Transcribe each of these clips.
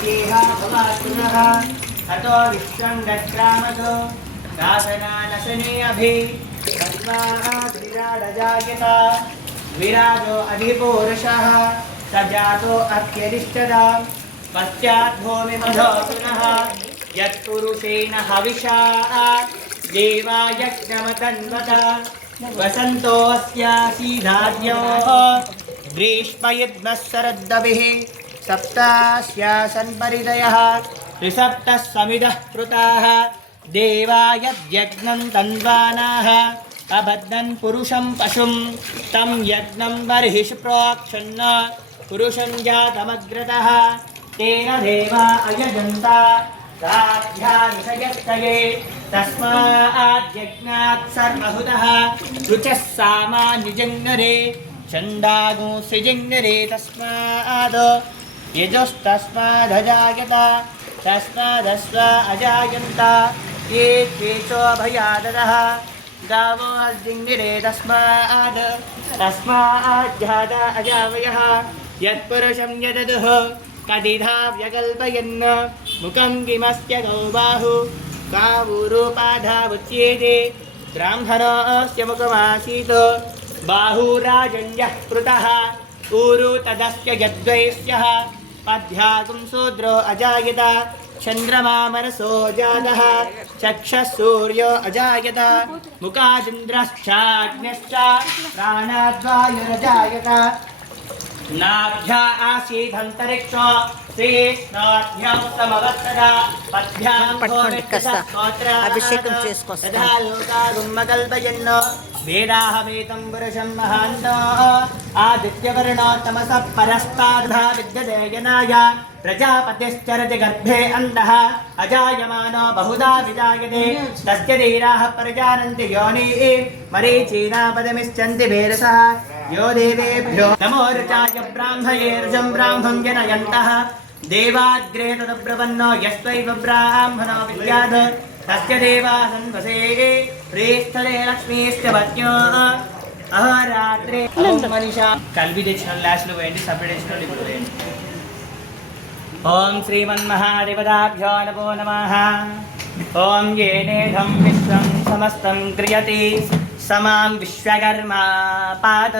यस्येहा भवात्पुनः अतो विश्वं दक्रामतो दासनानसने अभि तस्माद्विराडजायत विराजो अधिपूरुषः स जातो अत्यरिष्टदा पश्चाद्भूमिमधो पुनः यत्पुरुषेण हविषा देवायज्ञमतन्वत वसन्तोऽस्यासीधाद्यो ग्रीष्मयुग्मः शरद्दविः सप्तास्यासन् परिदयः त्रिसप्तः समिदः कृताः देवायज्ञं तन्वानाः अबद्धन् पुरुषं पशुं तं यज्ञं बर्हिषु प्रोक्षन्न पुरुषं जातमग्रतः तेन देवा अयजन्ता साध्यानुषयस्तये तस्माद्यज्ञात् सर्वहुतः रुचः सामान्यजङ्गरे छन्दागुंसृजङ्गरे तस्माद् यजस्तस्मादजायत तस्मादस्व अजायन्त ये केशोभयाददः गावो अजिङ्गिरे तस्माद् अजावयः यत्पुरुषं यददुः कदिधा व्यकल्पयन् मुखं किमस्य गौ बाहु गावूरूपाधावुच्येते ब्राह्मणस्य मुखमासीत् बाहुराजन्यः पृतः ऊरु तदस्य यद्वैस्यः पद्भ्यागुं शूद्रो अजायत चन्द्रमा मनसो जातः चक्षः सूर्यो अजायत मुखादिन्द्रश्चाग्न्यश्च प्राणाद्वायुरजायत नाभ्या आसीदन्तरिक्षो శ్రీష్ణాభ్యాం సమవర్తదా పద్భ్యాం అభిషేకం చేసుకొస్తా లోకాగుమ్మకల్పయన్నో వేదాహమేతం పురుషం మహాంతో ఆదిత్యవర్ణో తమసః పరస్తాద్భా విద్యతే జనాయ ప్రజాపతిశ్చరతి గర్భే అంధః అజాయమానో బహుదా విజాయతే తస్య ధీరాः ప్రజానంతి యోనిః మరీచీనాపదమిశ్చంతి వేరసः यो देवेभ्यो नमो ऋचाय ब्राह्मये ऋजं ब्राह्मं जनयन्तः देवाग्रे तदब्रवन्नो यस्त्वैव ब्राह्मणो विद्यात् तस्य देवासन्वसे प्रेस्थले लक्ष्मीश्च पत्न्यो अहोरात्रे मनीषा कल्वि తెచ్చిన లాస్ట్ లో వేయండి సపరేట్ తెచ్చిన ఇప్పుడు వేయండి ఓం శ్రీమన్మహాదేవతాభ్యో నమో నమః ఓం येनेधं विश्वं समस्तं क्रियते समां विश्वकर्मा पाद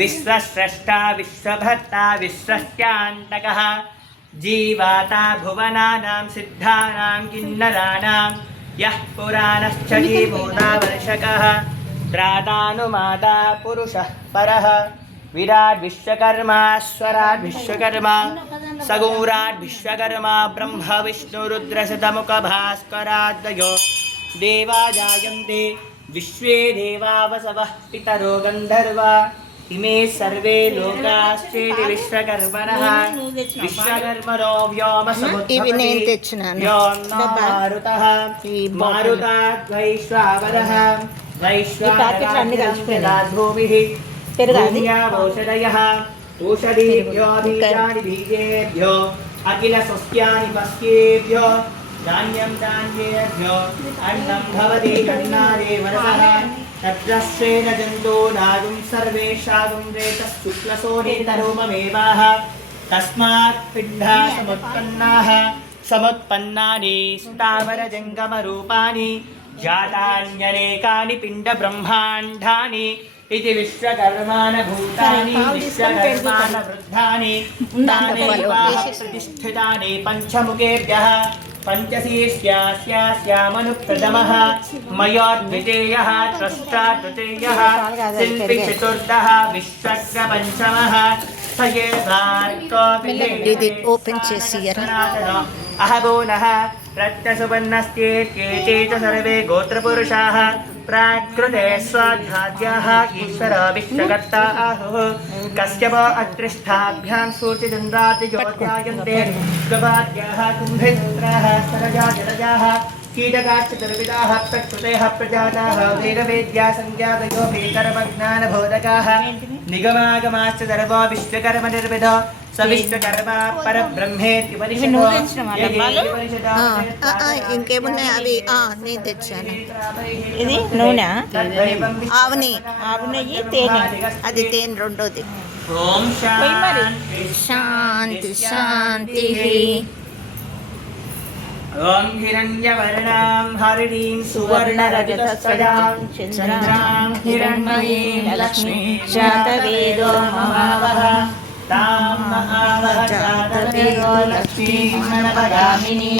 विश्वस्रष्टा विश्वभर्ता विश्वस्यान्तकः जीवाता भुवनानां सिद्धानां किन्नराणां यः पुराणश्च जीवोदावर्षकः त्रातानुमाता पुरुषः परः विराट् विश्वकर्मा स्वराट् विश्वकर्मा सगौराट् विश्वकर्मा ब्रह्म विष्णुरुद्रशतमुखभास्करादयो देवा जायन्ते विश्वे देवा वसवः पितरो गन्धर्वा इमे सर्वे लोकाश्चेति विश्वकर्मणः विश्वकर्मणो व्योमसमुद्भवति मारुतः मारुताद्वैश्वावरः वैश्वानरात् भूमिः भूम्यावौषधयः ओषधीभ्यो बीजानि बीजेभ्यो अखिलसस्यानि पस्येभ्यो धान्यं धान्येभ्यो अन्नं भवति गन्नादे वरसः तद्रश्रेण जन्तो नागुं सर्वेषागुं रेतः शुक्लसोनेतरोममेवाः तस्मात् पिण्डा समुत्पन्नाः समुत्पन्नानि स्थावरजङ्गमरूपाणि जातान्यनेकानि पिण्डब्रह्माण्डानि इति विश्वकर्माणभूतानि विश्वकर्माणवृद्धानि तानि प्रतिष्ठितानि पञ्चमुखेभ्यः पञ्चशीर्ष्यास्यास्यामनुप्रथमः मयोद्वितीयः त्रष्टा तृतीयः शिल्पि चतुर्थः विश्वस्य पञ्चमः अहबोनः रक्तसुवर्णस्तेत्येते च सर्वे गोत्रपुरुषाः प्राकृते स्वाध्याद्याः ईश्वर विश्वकर्ता आहुः कश्यप अत्रिष्ठाभ्यां सूर्यचन्द्रादिज्योत्यायन्ते प्रभाद्याः कुम्भेन्द्राः सरजा जलजाः कीटकाश्च दुर्विदाः प्रकृतेः प्रजाताः वेदवेद्या संज्ञातयो वेकर्मज्ञानबोधकाः निगमागमाश्च सर्वो विश्वकर्मनिर्मितो स विश्वकर्मा परब्रह्मेति उपनिषदो ఇంకేమున్నాయి అవి నేను తెచ్చాను ఇది నూనె ఆవు నెయ్యి తేనె అది తేనె రెండోది ఓం శాంతి. శాంతి శాంతి. ఓం హిరణ్యవర్ణాం హరిణీం సువర్ణరజతస్రజాం చంద్రాం హిరణ్మయీం లక్ష్మీం జాతవేదో మహావహ తాం మహావహ జాతవేదో లక్ష్మీం నవగామినీ.